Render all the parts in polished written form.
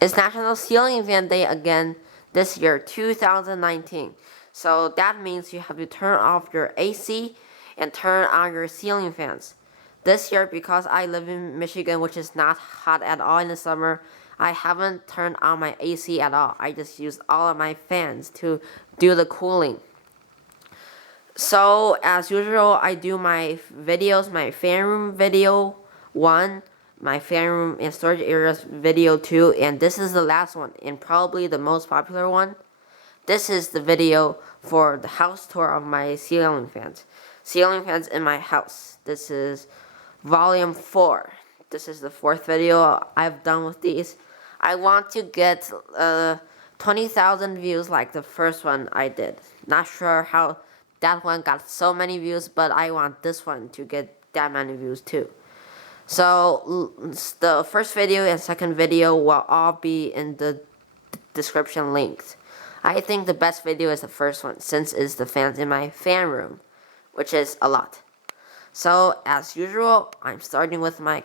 It's National Ceiling Fan Day again this year, 2019. So that means you have to turn off your AC and turn on your ceiling fans. This year, because I live in Michigan, which is not hot at all in the summer, I haven't turned on my AC at all. I just use all of my fans to do the cooling. So, as usual, I do my videos, my fan room video 1, my fan room and storage areas video 2, and this is the last one, and probably the most popular one. This is the video for the house tour of my ceiling fans. Ceiling fans in my house. This is Vol.4. This is the 4th video I've done with these. I want to get 20,000 views like the first one I did. Not sure how that one got so many views, but I want this one to get that many views too. So the first video and second video will all be in the description links. I think the best video is the first one, since it's the fans in my fan room, which is a lot. So, as usual, I'm starting with my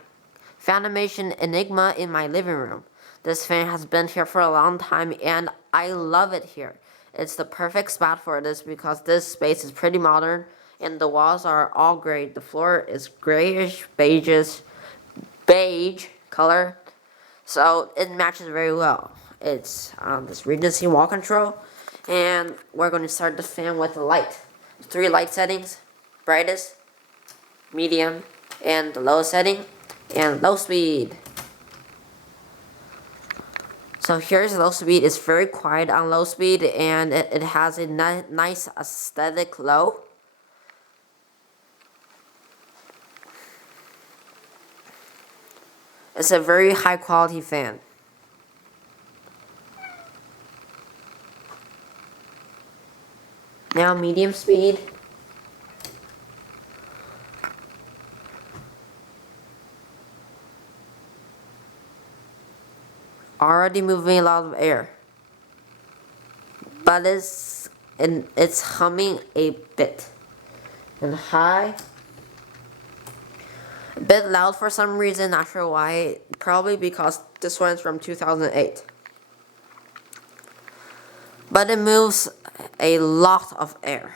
Fanimation Enigma in my living room. This fan has been here for a long time, and I love it here. It's the perfect spot for this because this space is pretty modern, and the walls are all gray. The floor is grayish, beige color, so it matches very well. It's this Regency wall control, and we're going to start the fan with the light. 3 light settings: brightest, medium, and the low setting, and low speed. So here's low speed. It's very quiet on low speed, and it has a nice aesthetic low. It's a very high quality fan. Now medium speed. Already moving a lot of air, but it's humming a bit. And high, a bit loud for some reason, not sure why. Probably because this one's from 2008. But it moves a lot of air,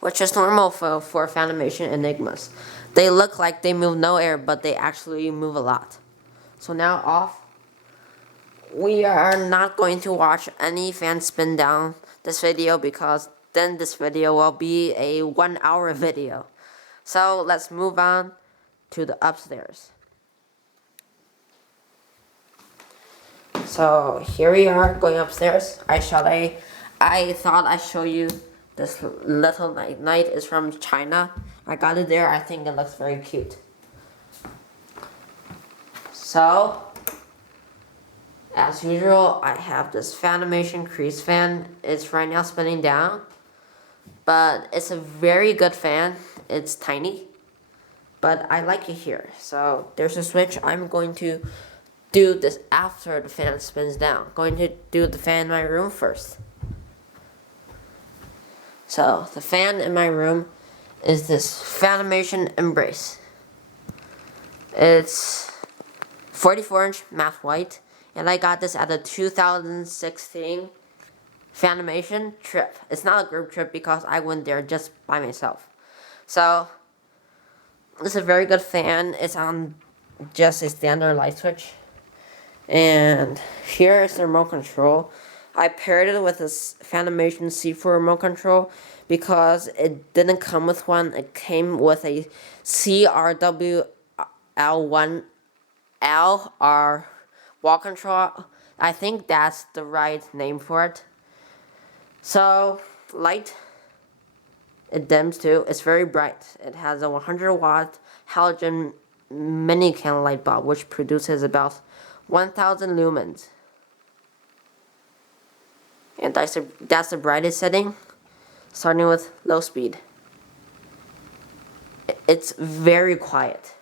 which is normal for Fanimation Enigmas. They look like they move no air, but they actually move a lot. So now off. We are not going to watch any fan spin down this video because then this video will be a 1-hour video. So let's move on to the upstairs. So here we are going upstairs. I thought I'd show you this little night is from China. I got it there. I think it looks very cute. So, as usual, I have this Fanimation crease fan. It's right now spinning down, but it's a very good fan. It's tiny, but I like it here. So there's a switch. I'm going to do this after the fan spins down. Going to do the fan in my room first. So the fan in my room is this Fanimation Embrace. It's 44-inch matte white. And I got this at the 2016 Fanimation trip. It's not a group trip because I went there just by myself. So, this is a very good fan. It's on just a standard light switch. And here is the remote control. I paired it with this Fanimation C4 remote control because it didn't come with one. It came with a CRWL1LR wall control. I think that's the right name for it. So, light, it dims too. It's very bright. It has a 100-watt halogen mini can light bulb, which produces about 1,000 lumens. And that's the brightest setting, starting with low speed. It's very quiet.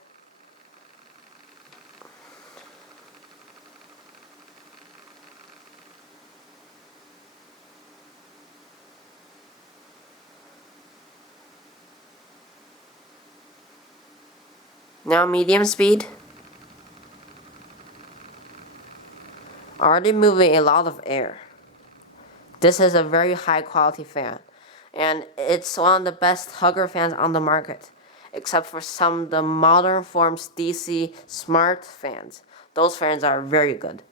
Now medium speed. already moving a lot of air. This is a very high quality fan, and it's one of the best hugger fans on the market, except for some of the modern forms DC smart fans. Those fans are very good.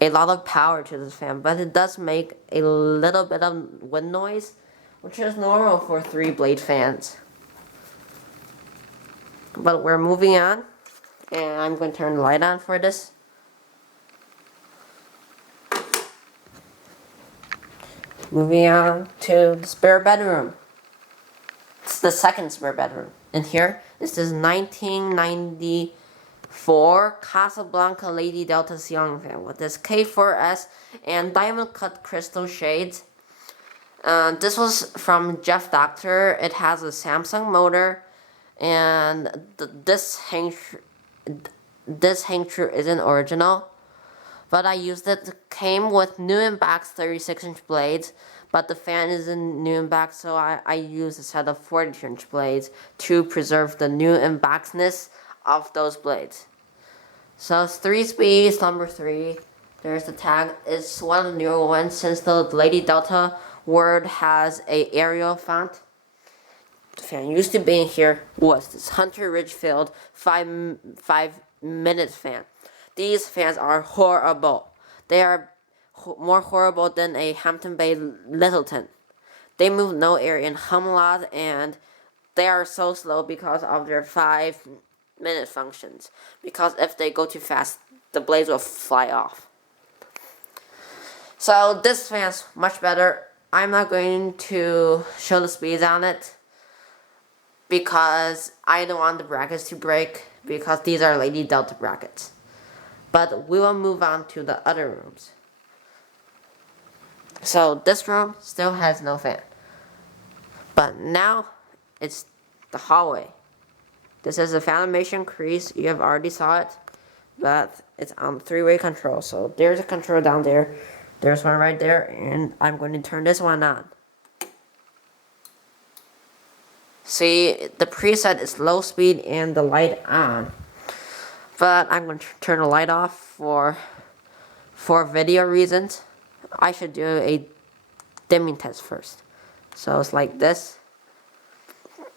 A lot of power to this fan, but it does make a little bit of wind noise, which is normal for 3-blade fans. But we're moving on, and I'm going to turn the light on for this. Moving on to the spare bedroom. It's the second spare bedroom. In here, this is 1994 Casablanca Lady Delta ceiling fan with this K4S and diamond cut crystal shades. This was from Jeff Doctor. It has a Samsung motor, and this hang true isn't original, but I used it. It came with new and back 36-inch blades, but the fan isn't new and back, so I used a set of 42-inch blades to preserve the new and backness of those blades. So it's 3 speeds, number 3. There's the tag. It's one of the newer ones since the Lady Delta word has a Arial font. The fan used to be in here was this Hunter Ridgefield 5-minute fan. These fans are horrible. They are more horrible than a Hampton Bay Littleton. They move no air and hum a lot, and they are so slow because of their 5-minute functions. Because if they go too fast, the blades will fly off. So this fan's much better. I'm not going to show the speeds on it because I don't want the brackets to break, because these are Lady Delta brackets. But we will move on to the other rooms. So this room still has no fan. But now it's the hallway. This is a Fanimation crease. You have already saw it, but it's on the 3-way control. So there's a control down there. There's one right there, and I'm going to turn this one on. See, the preset is low speed and the light on. But I'm going to turn the light off for video reasons. I should do a dimming test first. So it's like this.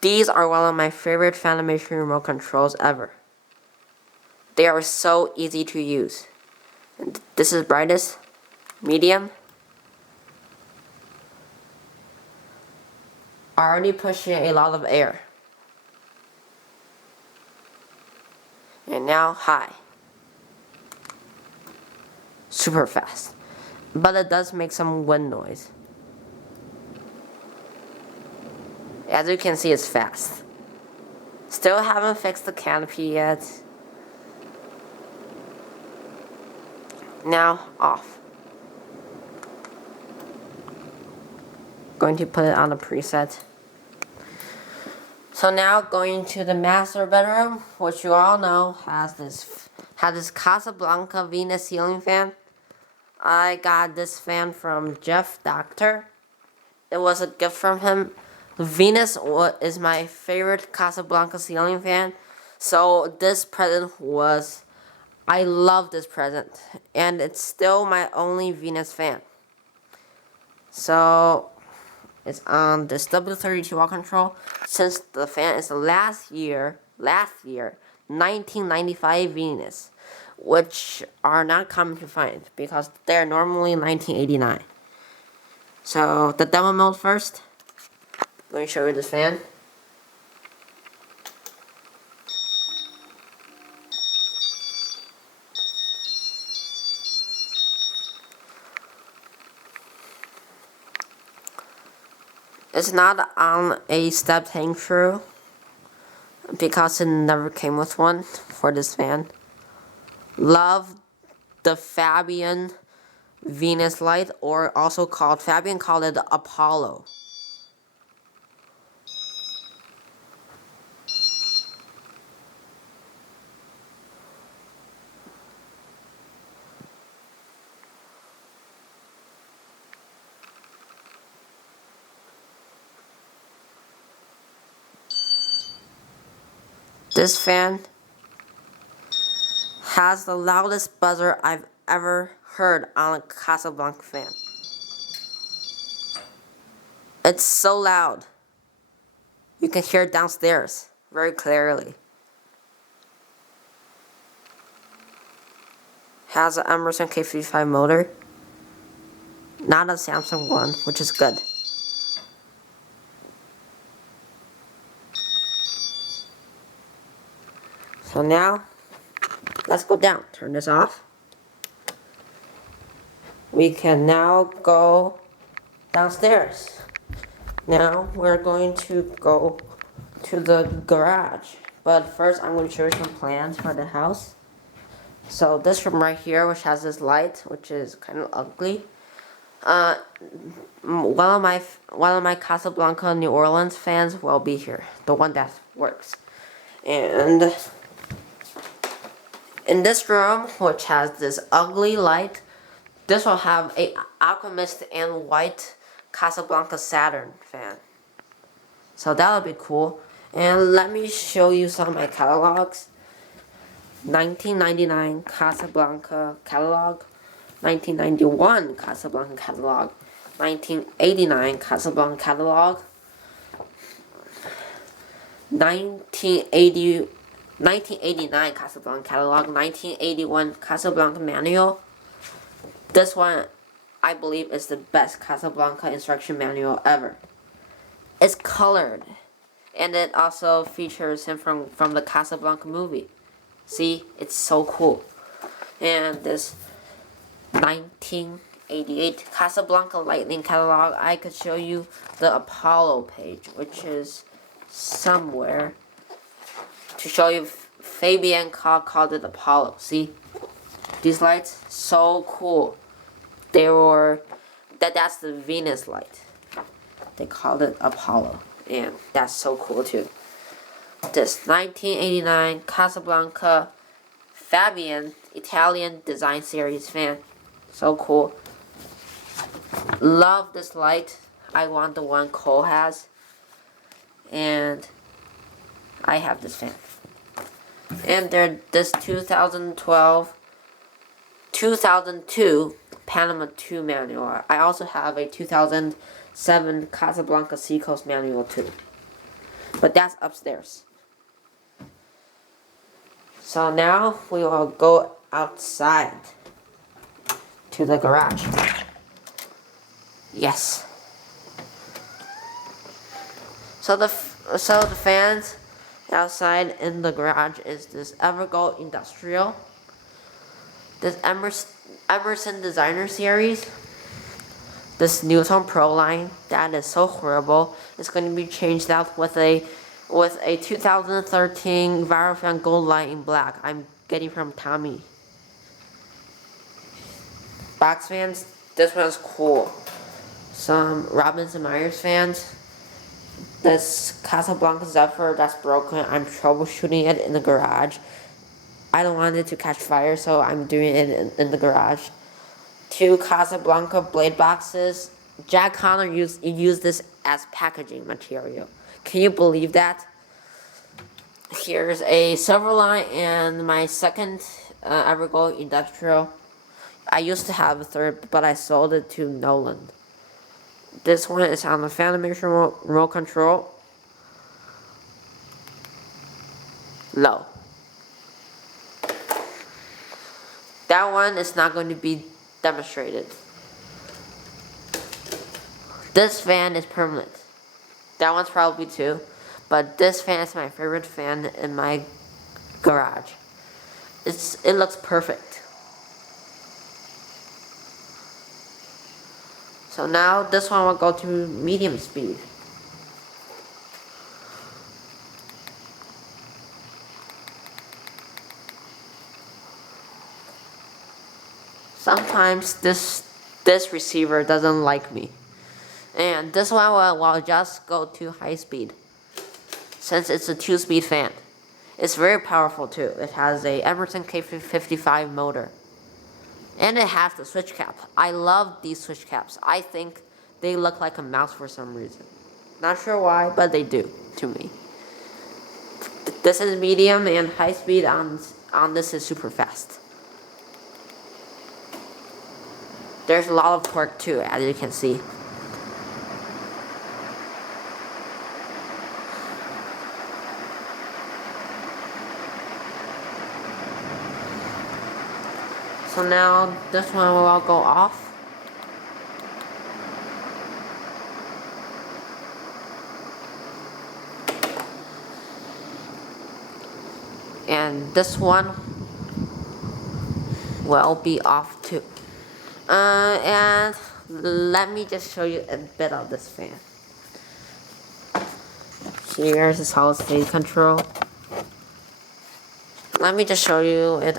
These are one of my favorite Fanimation remote controls ever. They are so easy to use. And this is brightest, medium. Already pushing a lot of air. And now high. Super fast. But it does make some wind noise. As you can see, it's fast. Still haven't fixed the canopy yet. Now off. Going to put it on the preset. So now going to the master bedroom, which you all know has this Casablanca Venus ceiling fan. I got this fan from Jeff Doctor. It was a gift from him. Venus is my favorite Casablanca ceiling fan. So this present was, I love this present. And it's still my only Venus fan. So it's on this W32 wall control. Since the fan is the last year, 1995 Venus, which are not common to find because they're normally 1989. So the demo mode first. Let me show you this fan. It's not on a stepped hang through because it never came with one for this fan. Love the Fabian Venus light, or also called, Fabian called it the Apollo. This fan has the loudest buzzer I've ever heard on a Casablanca fan. It's so loud. You can hear it downstairs very clearly. Has an Emerson K55 motor. Not a Samsung one, which is good. So now, let's go down. Turn this off. We can now go downstairs. Now we're going to go to the garage. But first I'm going to show you some plans for the house. So this room right here, which has this light, which is kind of ugly. One of my Casablanca New Orleans fans will be here. The one that works. And in this room, which has this ugly light, this will have a Aquamist and white Casablanca Saturn fan. So that'll be cool. And let me show you some of my catalogs. 1999 Casablanca catalog, 1991 Casablanca catalog, 1989 Casablanca catalog, 1989 Casablanca catalog, 1981 Casablanca manual. This one, I believe, is the best Casablanca instruction manual ever. It's colored, and it also features him from the Casablanca movie. See, it's so cool. And this 1988 Casablanca Lightning catalog, I could show you the Apollo page, which is somewhere, to show you Fabian called it Apollo. See, these lights, so cool. They were, that's the Venus light. They called it Apollo, and that's so cool too. This 1989 Casablanca Fabian Italian Design Series fan. So cool. Love this light. I want the one Cole has. And I have this fan. And this 2002 Panama 2 manual. I also have a 2007 Casablanca Seacoast manual too. But that's upstairs. So now we will go outside to the garage. Yes. So the fans outside in the garage is this Evergold Industrial, this Emerson Designer Series, this Newton Pro line that is so horrible. It's going to be changed out with a 2013 Virofan Gold line in black. I'm getting from Tommy. Box fans, this one's cool. Some Robinson Myers fans. This Casablanca Zephyr that's broken, I'm troubleshooting it in the garage. I don't want it to catch fire, so I'm doing it in the garage. 2 Casablanca blade boxes. Jack Connor used this as packaging material. Can you believe that? Here's a Silverline and my second Evergold Industrial. I used to have a third, but I sold it to Nolan. This one is on the Fanimation remote control. Low. That one is not going to be demonstrated. This fan is permanent. That one's probably too. But this fan is my favorite fan in my garage. It looks perfect. So now this one will go to medium speed. Sometimes this receiver doesn't like me. And this one will just go to high speed. Since it's a 2-speed fan. It's very powerful too. It has a Emerson K55 motor. And it has the switch cap. I love these switch caps. I think they look like a mouse for some reason. Not sure why, but they do to me. This is medium, and high speed on this is super fast. There's a lot of torque too, as you can see. So now this one will go off. And this one will be off too. And let me just show you a bit of this fan. Here's the solid state control. Let me just show you it.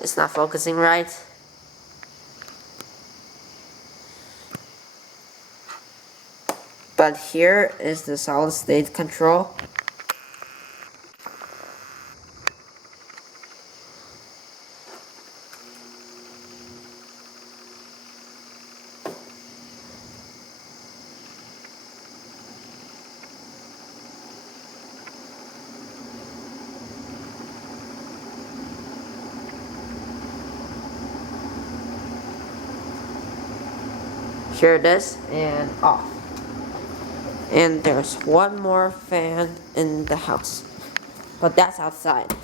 It's not focusing right. But here is the solid state control. Here it is, and off. And there's one more fan in the house, but that's outside.